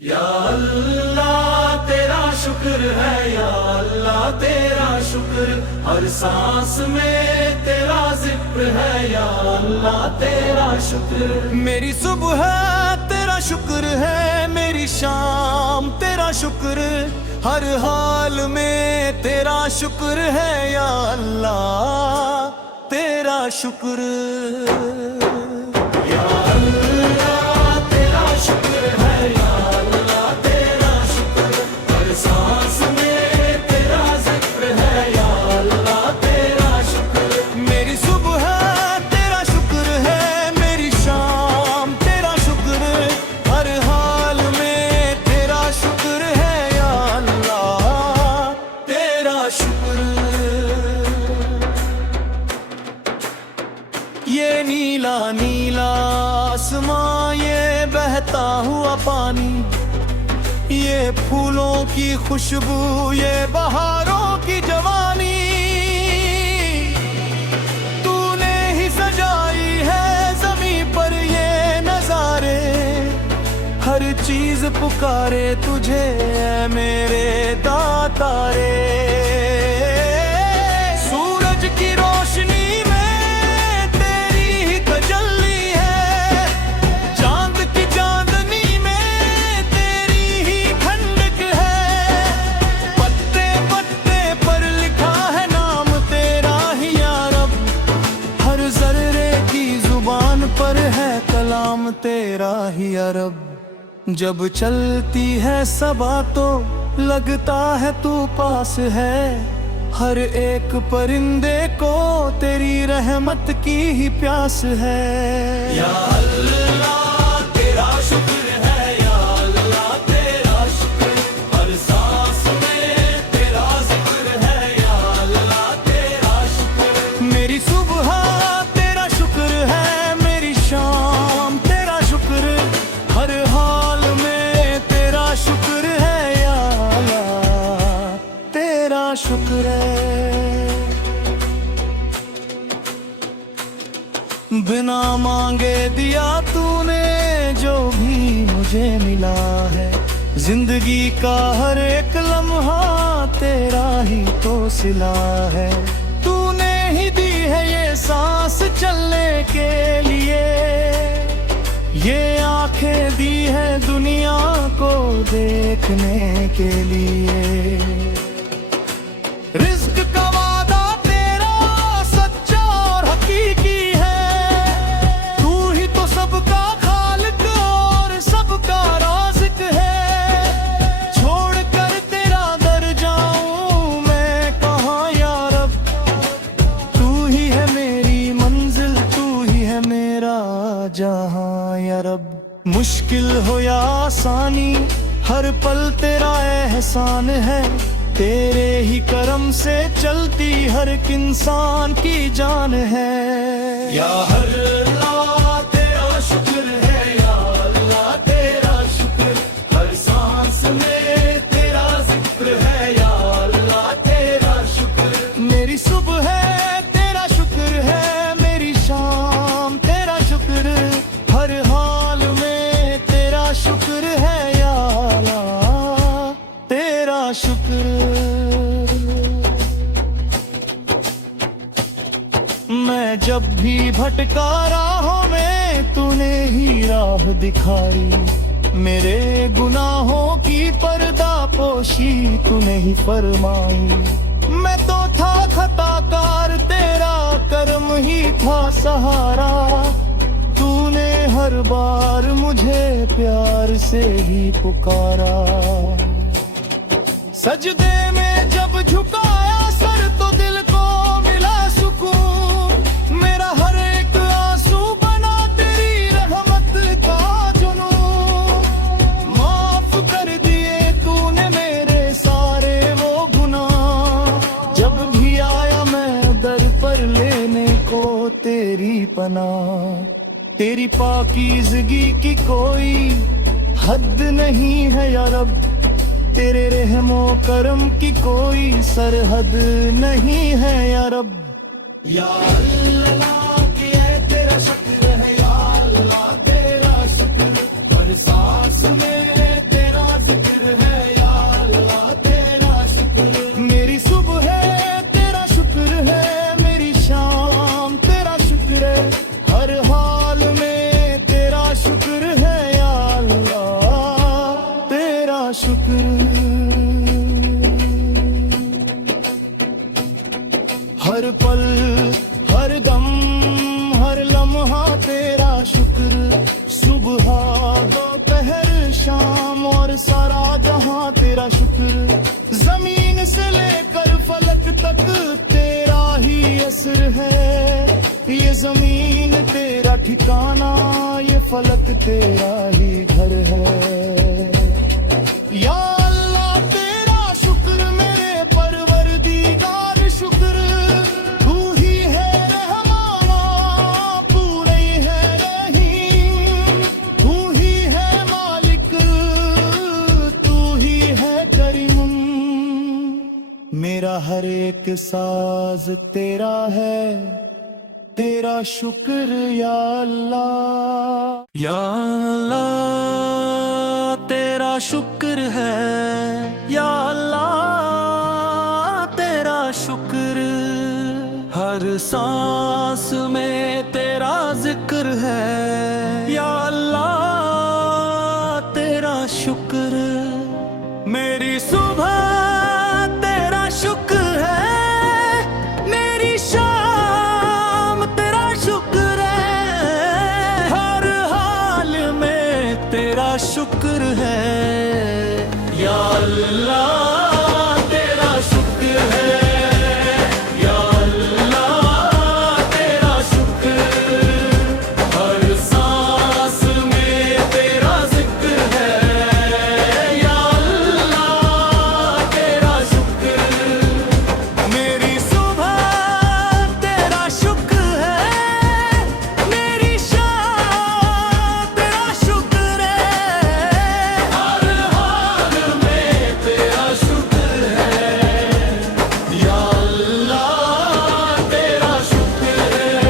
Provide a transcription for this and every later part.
या अल्लाह तेरा शुक्र है, या अल्लाह तेरा शुक्र, हर सांस में तेरा जिक्र है, या अल्लाह तेरा शुक्र। मेरी सुबह तेरा शुक्र है, मेरी शाम तेरा शुक्र, हर हाल में तेरा शुक्र है, या अल्लाह तेरा शुक्र। या अल्लाह तेरा शुक्र है, या अल्लाह तेरा शुक्र, हर सांस में तेरा जिक्र है, या अल्लाह तेरा शुक्र। मेरी सुबह तेरा शुक्र है, मेरी शाम तेरा शुक्र, हर हाल में तेरा शुक्र है, या अल्लाह तेरा शुक्र। ये नीला नीला आसमां, ये बहता हुआ पानी, ये फूलों की खुशबू, ये बहारों की जवानी, तूने ही सजाई है ज़मीं पर ये नज़ारे। हर चीज पुकारे तुझे ऐ मेरे दाता रे। सूरज की रोशनी में तेरी ही तजल्ली है, चांद की चांदनी में तेरी ही ठंडक है। पत्ते पत्ते पर लिखा है नाम तेरा ही या रब, हर जर्रे की जुबान पर है कलाम तेरा ही या रब। जब चलती है सबा तो लगता है तू पास है, हर एक परिंदे को तेरी रहमत की ही प्यास है। या अल्लाह तेरा शुक्र है, या अल्लाह तेरा शुक्र, हर सांस में तेरा जिक्र है, या अल्लाह तेरा शुक्र। मेरी सुबह तेरा शुक्र है, मेरी शाम तेरा शुक्र, हर हाल में तेरा शुक्र है, या अल्लाह तेरा शुक्र है। बिना मांगे दिया तूने जो भी मुझे मिला है, जिंदगी का हर एक लम्हा तेरा ही तो सिला है। तूने ही दी है ये सांस चलने के लिए, ये आंखें दी है दुनिया को देखने के लिए। रिज़्क़ का वादा तेरा सच्चा और हकीकी है, तू ही तो सबका खालिक और सबका राज़िक है। छोड़ कर तेरा दर जाऊं मैं कहाँ या रब, तू ही है मेरी मंजिल, तू ही है मेरा जहां या रब। मुश्किल हो या आसानी हर पल तेरा एहसान है, तेरे ही करम से चलती हर एक इंसान की जान है। या अल्लाह तेरा शुक्र है, या अल्लाह तेरा शुक्र, हर सांस में तेरा जिक्र है, या अल्लाह तेरा शुक्र। मेरी सुबह तेरा शुक्र है, मेरी शाम तेरा शुक्र, हर हाल में तेरा शुक्र है, या अल्लाह तेरा शुक्र। मैं जब भी भटका राहों में तूने ही राह दिखाई, मेरे गुनाहों की पर्दा पोशी तूने ही फरमाई। मैं तो था खताकार, तेरा कर्म ही था सहारा, तूने हर बार मुझे प्यार से ही पुकारा। सजदे में जब झुकाया सर तो दिल को मिला सुकून, मेरा हर एक आंसू बना तेरी रहमत का जुनून। माफ कर दिए तूने मेरे सारे वो गुनाह, जब भी आया मैं दर पर लेने को तेरी पनाह। तेरी पाकीज़गी की कोई हद नहीं है या रब, तेरे रहमो करम की कोई सरहद नहीं है या रब। या अल्लाह तेरा शुक्र है, या अल्लाह तेरा शुक्र, हर सांस में तेरा शुक्र। हर पल हर दम हर लम्हा तेरा शुक्र। सुबह दोपहर शाम और सारा जहां तेरा शुक्र। जमीन से लेकर फलक तक तेरा ही असर है। ये जमीन तेरा ठिकाना, ये फलक तेरा ही घर है। या अल्लाह तेरा शुक्र, मेरे परवरदिगार शुक्र। तू ही है रहमाना, तू नहीं है रहीम। तू ही है मालिक, तू ही है करीम। मेरा हर एक साज तेरा है, तेरा शुक्र या अल्लाह। या अल्लाह तेरा शुक्र है, या अल्लाह तेरा शुक्र। हर सांस में तेरा जिक्र है, या अल्लाह तेरा शुक्र। मेरी सुबह तेरा शुक्र है, मेरी शाम तेरा शुक्र है। हर हाल में तेरा शुक्र है, या अल्लाह तेरा शुक्र है, या अल्लाह तेरा शुक्र। हर सांस में तेरा जिक्र है, या अल्लाह तेरा शुक्र। मेरी सुबह तेरा शुक्र है, मेरी शाम तेरा शुक्र है। हर हाल में तेरा शुक्र है, या अल्लाह तेरा शुक्र है,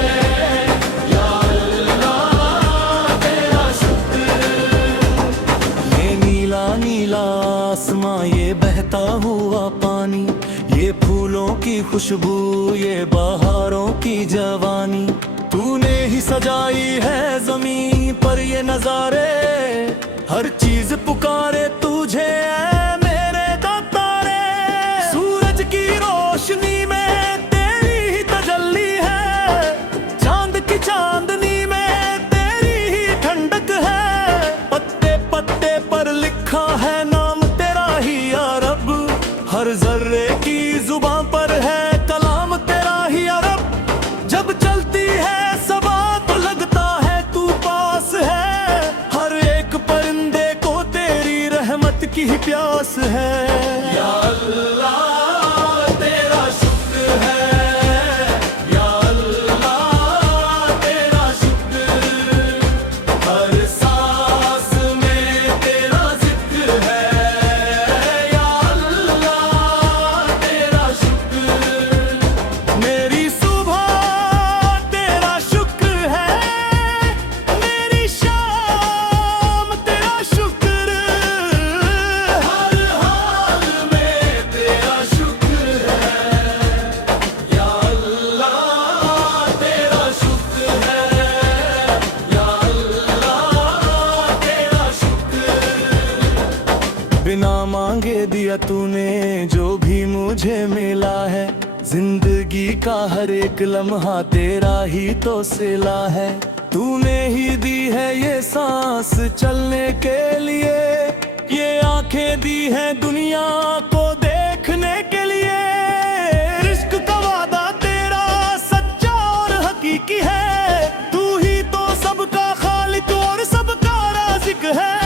या अल्लाह तेरा शुक्र। ये नीला नीला आसमां, ये बहता हुआ पानी, ये फूलों की खुशबू, ये बहारों की जवानी। तूने ही सजाई है जमीन पर ये नजारे। हर चीज पुकारे तुझे ऐ मेरे दातारे। सूरज की रोशनी में तेरी ही तजल्ली है, चांद की चांदनी में तेरी ही ठंडक है। पत्ते पत्ते पर लिखा है नाम तेरा ही या रब। हर जर्रे की जुबां पर है कलाम तेरा ही या रब। जब चलती है सबा तो लगता है तू पास है। हर एक परिंदे को तेरी रहमत की ही प्यास है। या अल्लाह तेरा शुक्र है, या अल्लाह तेरा शुक्र। हर सांस में तेरा जिक्र है, या अल्लाह तेरा शुक्र। मेरी सुबह तेरा शुक्र है, मेरी शाम तेरा शुक्र। हर हाल में तेरा शुक्र है, या अल्लाह तेरा शुक्र है, या अल्लाह तेरा शुक्र। बिना मांगे दिया तूने जो भी मुझे मिला है। जिंदगी का हर एक लम्हा तेरा ही तो सिला है। तूने ही दी है ये सांस चलने के लिए, ये आंखें दी है दुनिया को देखने के लिए। रिस्क का वादा तेरा सच्चा और हकीकी है। तू ही तो सबका खालिक और सबका राज़िक है।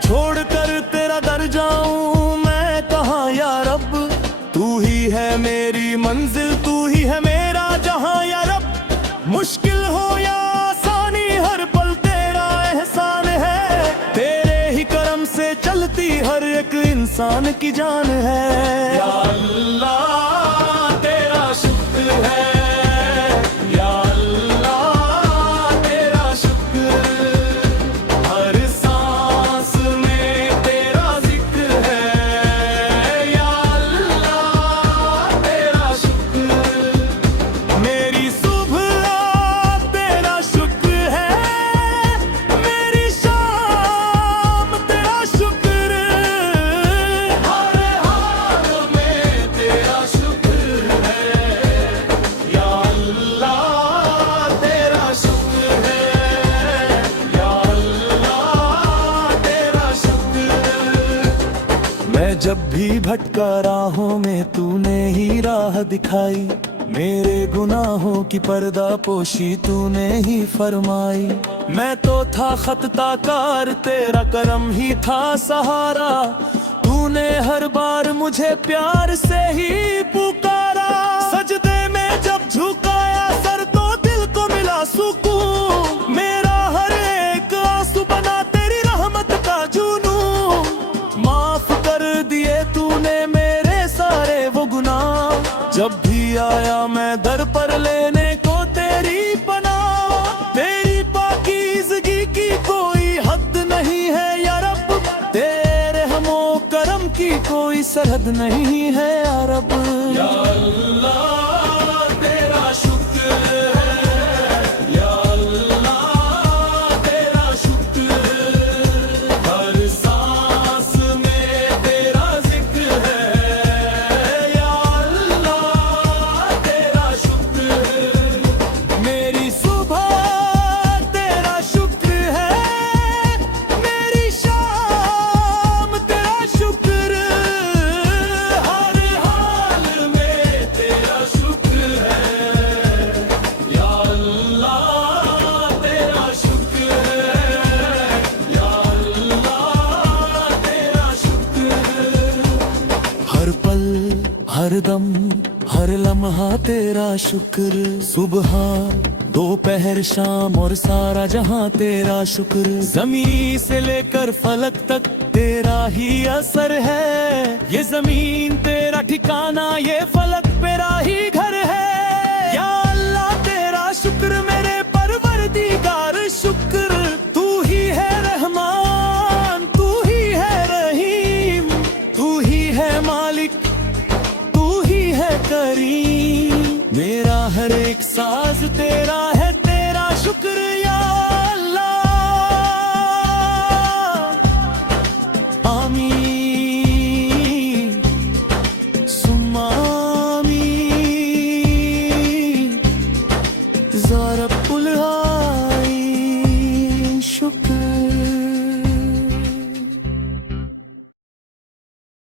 छोड़ कर तेरा दर जाऊं मैं कहाँ या रब। तू ही है मेरी मंजिल, तू ही है मेरा जहां या रब। मुश्किल हो या आसानी हर पल तेरा एहसान है। तेरे ही करम से चलती हर एक इंसान की जान है। या अल्लाह तेरा शुक्र है, या अल्लाह तेरा शुक्र। हर सांस में तेरा जिक्र है, या अल्लाह तेरा शुक्र। मेरी सुबह तेरा शुक्र है, मेरी शाम तेरा शुक्र। मैं जब भी भटका राहों में तूने ही राह दिखाई, मेरे गुनाहों की पर्दा पोशी तूने ही फरमाई। मैं तो था खतताकार, तेरा करम ही था सहारा, तूने हर बार मुझे प्यार से ही पुकारा। सजदे में जब झुकाया सर तो दिल को मिला सुकून, मेरा हर एक आंसू बना तेरी रहमत का जुनून। माफ कर दिए तूने मेरे सारे वो गुनाह, जब भी आया मैं दर पर लेने को तेरी पनाह। तेरी पाकीज़गी की कोई हद नहीं है या रब, तेरे हमो करम की कोई सरहद नहीं है या रब। या अल्लाह तेरा शुक्र है, या अल्लाह तेरा शुक्र, हर सांस में तेरा जिक्र है। या अल्लाह तेरा शुक्र, मेरी सुबह तेरा शुक्र है, मेरी शाम तेरा शुक्र, हर हाल में तेरा शुक्र है। या अल्लाह तेरा शुक्र है, या अल्लाह तेरा शुक्र। हर पल हर दम हर लम्हा तेरा शुक्र, सुबह दोपहर शाम और सारा जहां तेरा शुक्र। जमीन से लेकर फलक तक तेरा ही असर है, ये जमीन तेरा ठिकाना ये फलक मेरा ही घर है। या अल्लाह तेरा शुक्र मेरे परवरदिगार शुक्र, तू ही है रहमान, तू ही है रहीम, तू ही है मालिक, तू ही है करीम। मेरा हर एक साज तेरा